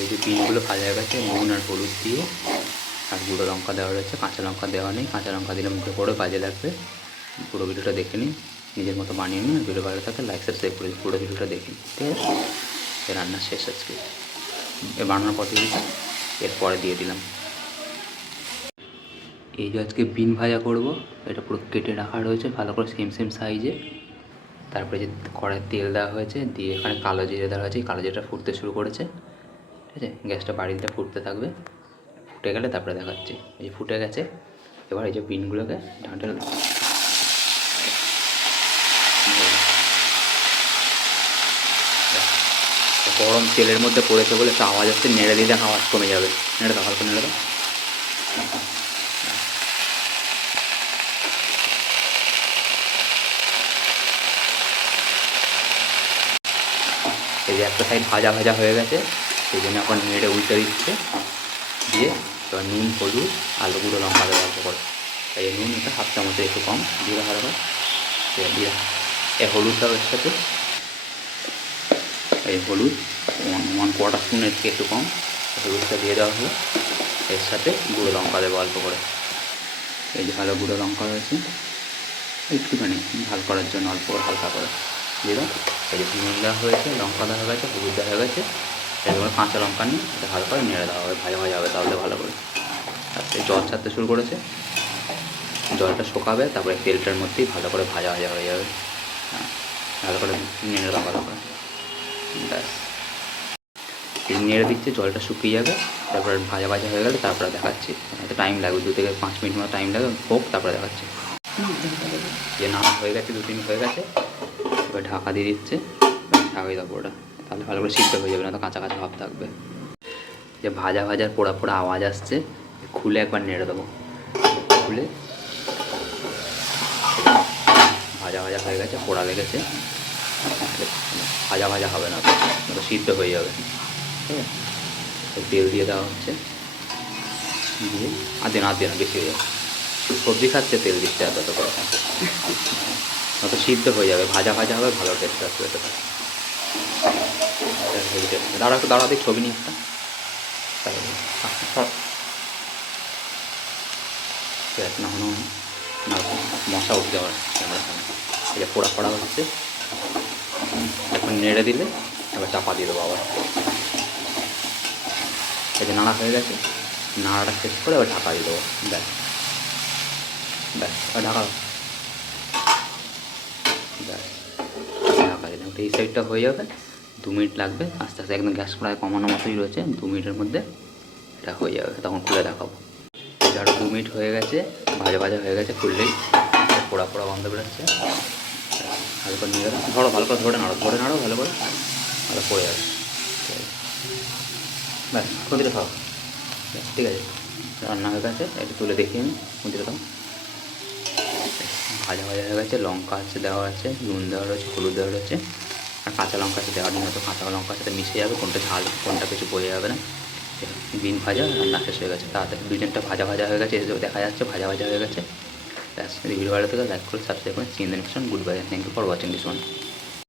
এই যে বিনগুলো ভাজা হয়ে গেছে, নুন আর হলুদ দিয়ে আর গুঁড়ো লঙ্কা দেওয়া রয়েছে, কাঁচা লঙ্কা দেওয়া নেই, কাঁচা লঙ্কা দিলে মুখে পড়ে কাজে লাগবে। পুরো ভিডিওটা দেখে নিন, নিজের মতো বানিয়ে নিন। ভিডিও ভালো থাকে লাইক সাবস্ক্রাইব করে পুরো ভিডিওটা দেখে নিন, ঠিক আছে। রান্না শেষ আজকে, বানানোর পদ্ধতিটা এরপরে দিয়ে দিলাম। এই যে আজকে বিন ভাজা করব, এটা পুরো কেটে রাখা রয়েছে ভালো করে সেম সেম সাইজে। তারপরে যে কড়াই তেল দেওয়া হয়েছে, দিয়ে এখানে কালো জিরে দেওয়া হয়েছে, কালো জিরেটা ফুটতে শুরু করেছে, ঠিক আছে। গ্যাসটা বাড়িয়ে দিলে ফুটতে থাকবে, ফুটে গেলে তারপরে দেখাচ্ছি। এই ফুটে গেছে, এবার এই যে বিনগুলোকে ঢাঁটে গরম তেলের মধ্যে পড়েছে বলে একটা আওয়াজ আসছে, নেড়ে দিলে আওয়াজ কমে যাবে। নেড়ে দাও, হালকা নেড়ে দাও। এই যে একটা সাইড ভাজা ভাজা হয়ে গেছে, সেই জন্য এখন নেড়ে উল্টে দিচ্ছে। দিয়ে এবার নুন, হলুদ, আলু গুঁড়ো লঙ্কা দেওয়া অল্প করে। এই নুন এটা হাফ চামচের একটু কম দিয়ে ভালো করে দিয়ে এই হলুদ দেওয়া এর সাথে, এই হলুদ 1/4 স্পুন, এর থেকে একটু কম হলুদটা দিয়ে দেওয়া হলো। এর সাথে গুঁড়ো লঙ্কা দেবো অল্প করে। এই যে ভালো গুঁড়ো লঙ্কা রয়েছে, একটুখানি ঝাল করার জন্য অল্প করে হালকা করে দিয়ে দাও। এই যে নুন দেওয়া হয়েছে, লঙ্কা দেওয়া হয়ে গেছে, হলুদ দেওয়া হয়ে গেছে, এরপরে কাঁচা লঙ্কা নিয়ে এটা ভালো করে নেড়ে দেওয়া হবে, ভাজা ভাজা হবে তাহলে ভালো করে। তারপরে জল ছাড়তে শুরু করেছে, জলটা শুকাবে, তারপরে তেলটার মধ্যেই ভালো করে ভাজা ভাজা হয়ে যাবে। হ্যাঁ, ভালো করে নেড়ে দাও ভালো করে, ব্যাস। নেড়ে দিচ্ছে, জলটা শুকিয়ে যাবে, তারপরে ভাজা ভাজা হয়ে গেলে তারপরে দেখাচ্ছি। এত টাইম লাগবে, 2 থেকে 5 মিনিট মতো টাইম লাগবে, হোক তারপরে দেখাচ্ছি। যে নাড়া হয়ে গেছে, 2 মিনিট হয়ে গেছে, এবার ঢাকা দিয়ে দিচ্ছে। ঢাকা দিয়ে দেবো ওটা, তাহলে ভালো করে সিদ্ধ হয়ে যাবে, না তো কাঁচা কাঁচা ভাব থাকবে। যে ভাজা ভাজার পোড়া পোড়া আওয়াজ আসছে, খুলে একবার নেড়ে দেবো। খুলে ভাজা ভাজা হয়ে গেছে, পোড়া লেগেছে, ভাজা ভাজা হবে না তো সিদ্ধ হয়ে যাবে, ঠিক আছে। তেল দিয়ে দেওয়া হচ্ছে, দিয়ে আর দিন বেশি হয়ে যাবে। সবজি খাচ্ছে, তেল দিচ্ছে এত করে, অত সিদ্ধ হয়ে যাবে, ভাজা ভাজা হবে, ভালো টেস্ট আসবে এটা। দাঁড়া একটু, দাঁড়া দিয়ে ছবি নিয়ে একটা, না হলো না, মশা উঠতে আমার ক্যামেরার সামনে। এই যে পোড়া পোড়া হচ্ছে, এখন নেড়ে দিলে এবার চাপা দিয়ে দেবো আবার। এই যে নাড়া হয়ে গেছে, নাড়াটা শেষ করে এবার ঢাকা দিয়ে দেবো, ব্যাস ব্যাস। ঢাকা ব্যাস, ঢাকা দিলাম। এই সাইডটা হয়ে যাবে, 2 মিনিট লাগবে, আস্তে আস্তে একদম গ্যাস প্রায় কমানো মতোই রয়েছে। 2 মিনিটের মধ্যে এটা হয়ে যাবে, তখন খুলে দেখাবো। আরও 2 মিনিট হয়ে গেছে, ভাজা ভাজা হয়ে গেছে, খুললেই পোড়া পোড়া গন্ধ বেরোচ্ছে। ভালো করে নিয়ে ধরো, ভালো করে ধরে নাড়ো ভালো করে, ভালো পড়ে যাবে, ব্যাস। খুঁতিটা খাও, ঠিক আছে। রান্না হয়ে গেছে, একটু তুলে দেখিয়ে নিই। খুঁতিটা দাও, ভাজা ভাজা হয়ে গেছে। লঙ্কা আছে দেওয়া আছে, নুন দেওয়া রয়েছে, হলুদ দেওয়া রয়েছে, আর কাঁচা লঙ্কা আছে দেওয়ার জন্য, তো কাঁচা লঙ্কার সাথে মিশে যাবে, কোনটা ঝাল কোনটা কিছু বোঝা যাবে না। বিন ভাজা রান্না শেষ হয়ে গেছে, তাড়াতাড়ি 2-3টা ভাজা ভাজা হয়ে গেছে, দেখা যাচ্ছে ভাজা ভাজা হয়ে গেছে, ব্যাস। ভিডিও ভালো থেকে লাইক করে সাবস্ক্রাইব করে, see in the next one, goodbye, thank you for watching this one.